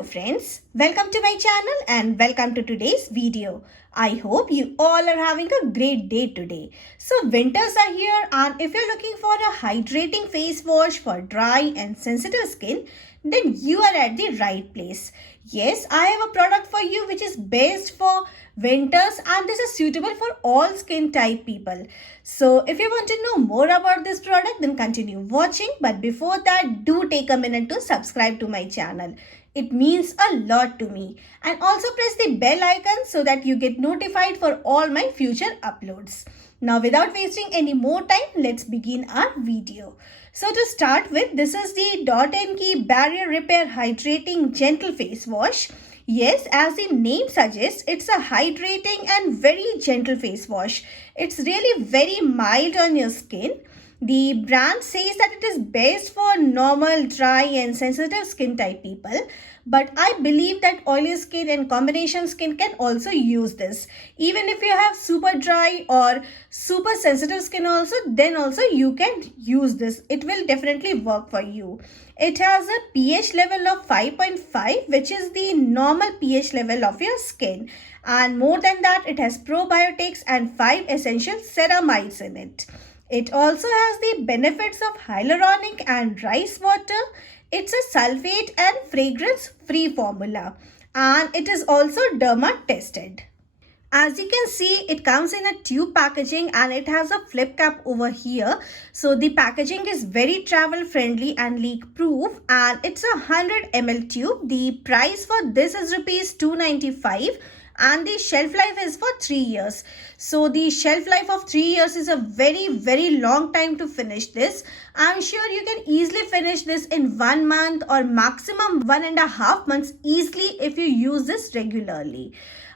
Hello friends, welcome to my channel and welcome to today's video. I hope you all are having a great day today. So winters are here and if you're looking for a hydrating face wash for dry and sensitive skin, then you are at the right place. Yes, I have a product for you which is best for winters and this is suitable for all skin type people. So if you want to know more about this product, then continue watching. But before that, do take a minute to subscribe to my channel. It means a lot to me. And also press the bell icon so that you get notified for all my future uploads. Now without wasting any more time, let's begin our video. So to start with, this is the Dot & Key Barrier Repair Hydrating Gentle Face Wash. Yes, as the name suggests, it's a hydrating and very gentle face wash. It's really very mild on your skin. The brand says that it is best for normal, dry and sensitive skin type people. But I believe that oily skin and combination skin can also use this. Even if you have super dry or super sensitive skin also, then also you can use this. It will definitely work for you. It has a pH level of 5.5, which is the normal pH level of your skin. And more than that, it has probiotics and 5 essential ceramides in it. It also has the benefits of hyaluronic and rice water. It's a sulfate and fragrance-free formula. And it is also derma tested. As you can see, it comes in a tube packaging and it has a flip cap over here. So the packaging is very travel friendly and leak proof and it's a 100 ml tube. The price for this is rupees 295 and the shelf life is for 3 years. So the shelf life of 3 years is a very long time to finish this. I'm sure you can easily finish this in 1 month or maximum 1.5 months easily if you use this regularly.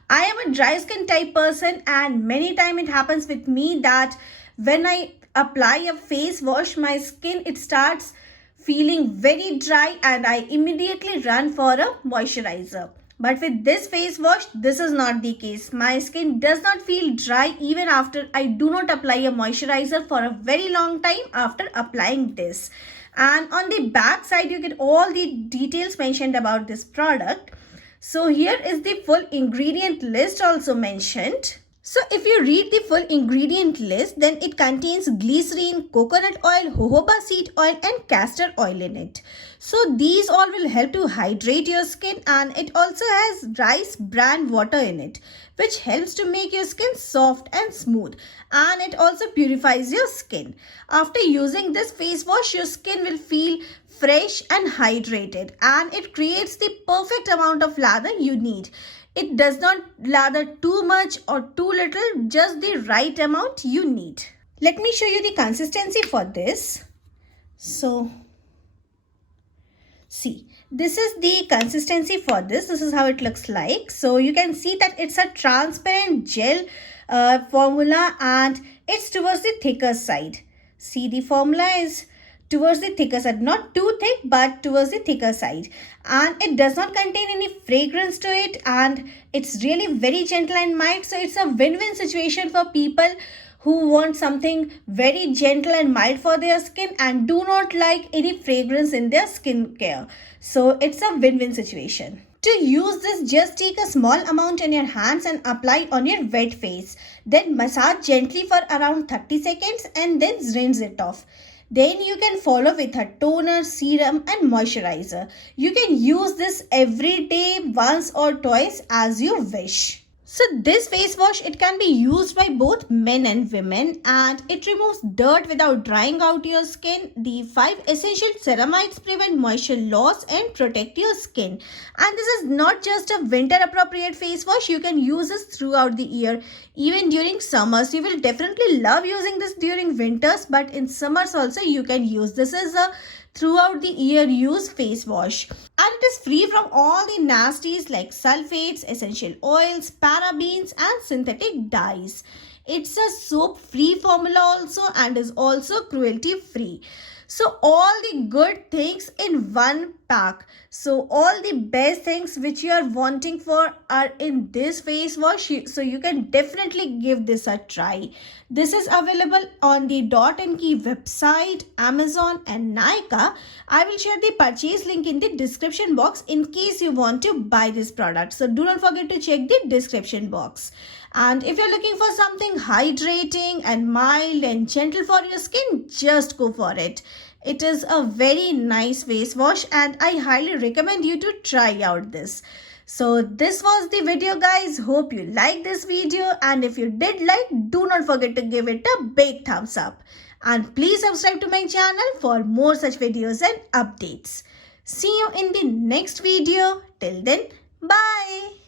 I am a dry skin type person and many times it happens with me that when I apply a face wash, my skin, it starts feeling very dry and I immediately run for a moisturizer. But with this face wash, this is not the case. My skin does not feel dry even after I do not apply a moisturizer for a very long time after applying this. And on the back side, you get all the details mentioned about this product. So here is the full ingredient list also mentioned. So if you read the full ingredient list, then it contains glycerin, coconut oil, jojoba seed oil and castor oil in it. So these all will help to hydrate your skin and it also has rice bran water in it, which helps to make your skin soft and smooth and it also purifies your skin. After using this face wash, your skin will feel fresh and hydrated and it creates the perfect amount of lather you need. It does not lather too much or too little, just the right amount you need. Let me show you the consistency for this. So, see, this is the consistency for this. This is how it looks like. So, you can see that it's a transparent gel formula and it's towards the thicker side. See, the formula is towards the thicker side, not too thick but towards the thicker side, and it does not contain any fragrance to it and it's really very gentle and mild. So it's a win-win situation for people who want something very gentle and mild for their skin and do not like any fragrance in their skincare. So it's a win-win situation. To use this, just take a small amount in your hands and apply on your wet face. Then massage gently for around 30 seconds and then rinse it off. Then you can follow with a toner, serum and moisturizer. You can use this every day, once or twice as you wish. So this face wash, it can be used by both men and women and it removes dirt without drying out your skin. The 5 essential ceramides prevent moisture loss and protect your skin. And this is not just a winter appropriate face wash. You can use this throughout the year, even during summers. You will definitely love using this during winters, but in summers also you can use. This is a throughout the year use face wash and it is free from all the nasties like sulfates, essential oils, parabens and synthetic dyes. It's a soap free formula also and is also cruelty free. So all the good things in one pack. So all the best things which you are wanting for are in this face wash. So you can definitely give this a try. This is available on the Dot & Key website, Amazon and Nykaa. I will share the purchase link in the description box in case you want to buy this product. So do not forget to check the description box. And if you're looking for something hydrating and mild and gentle for your skin, just go for it. It is a very nice face wash and I highly recommend you to try out this. So this was the video guys. Hope you liked this video, and if you did like, do not forget to give it a big thumbs up. And please subscribe to my channel for more such videos and updates. See you in the next video. Till then, bye.